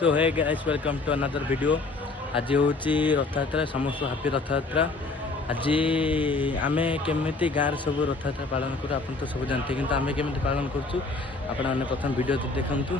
So hey guys welcome to another video. आज हूँ रथयात्रा, समस्त हापी रथयात्रा। आज आम केमी गाँव सब रथयात्रा पालन करूँ आप तो सब जानते, कि आम केमी पालन करूँ आपने प्रथम वीडियो देखु।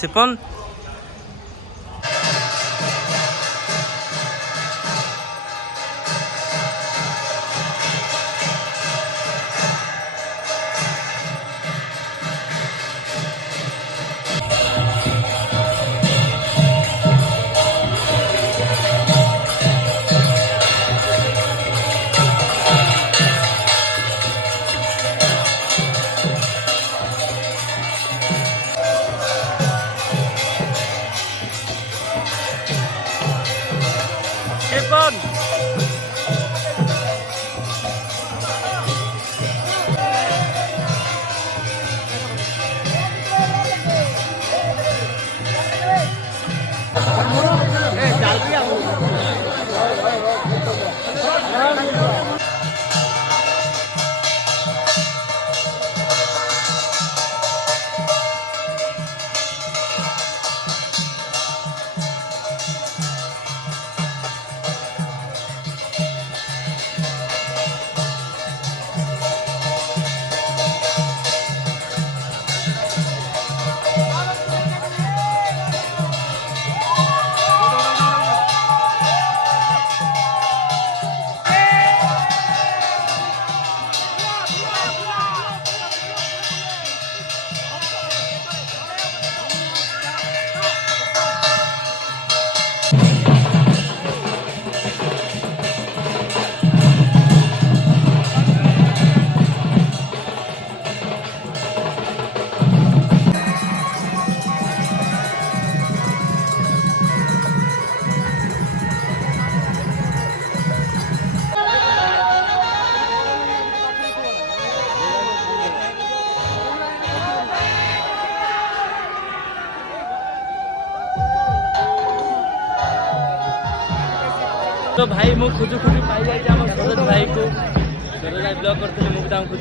सिपन सिपन तो भाई मु खुद पाई जाए सरोज भाई को, सरोज भाई ब्लॉग करते मुझे खुद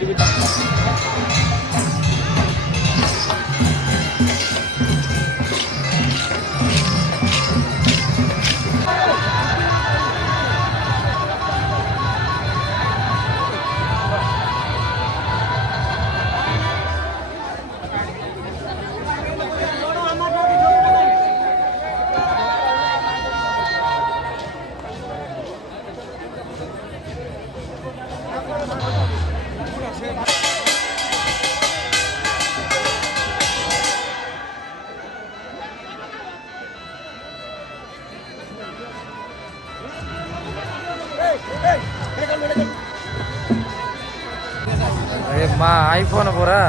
మా ఐఫోన్ పూరా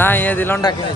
ना ये दिलों डाके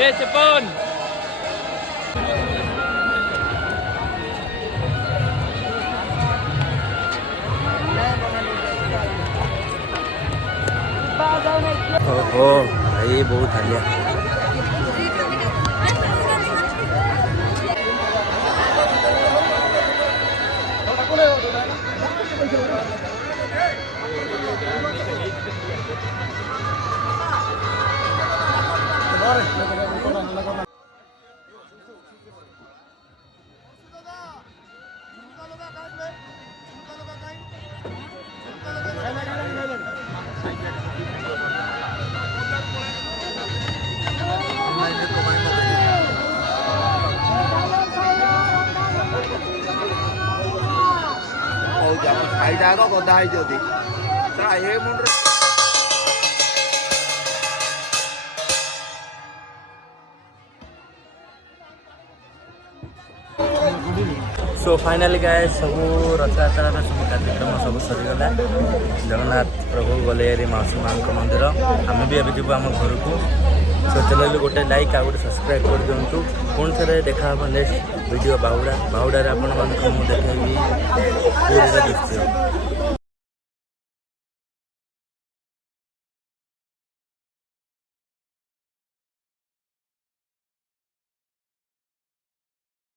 ए चपन ओहो भाई बहुत हालिया ଖାଇଯାକ ଗଦା ହେଇଛନ୍ତି ଏ ମୁଣ୍ଡରେ सो फाइनाली गाए सब रथयात्रा सब कार्यक्रम सब सरीगला जगन्नाथ प्रभु गले माउसी माँ मंदिर आम भी अभी जीव आम घर को सो चलो गोटे लाइक आ गोटे सब्सक्राइब कर दिंतु पुणी थे देखा नेक्स्ट वीडियो बाहुड़ा बाहुड़ा आपण मानक मुझे देखी पूरी दृश्य।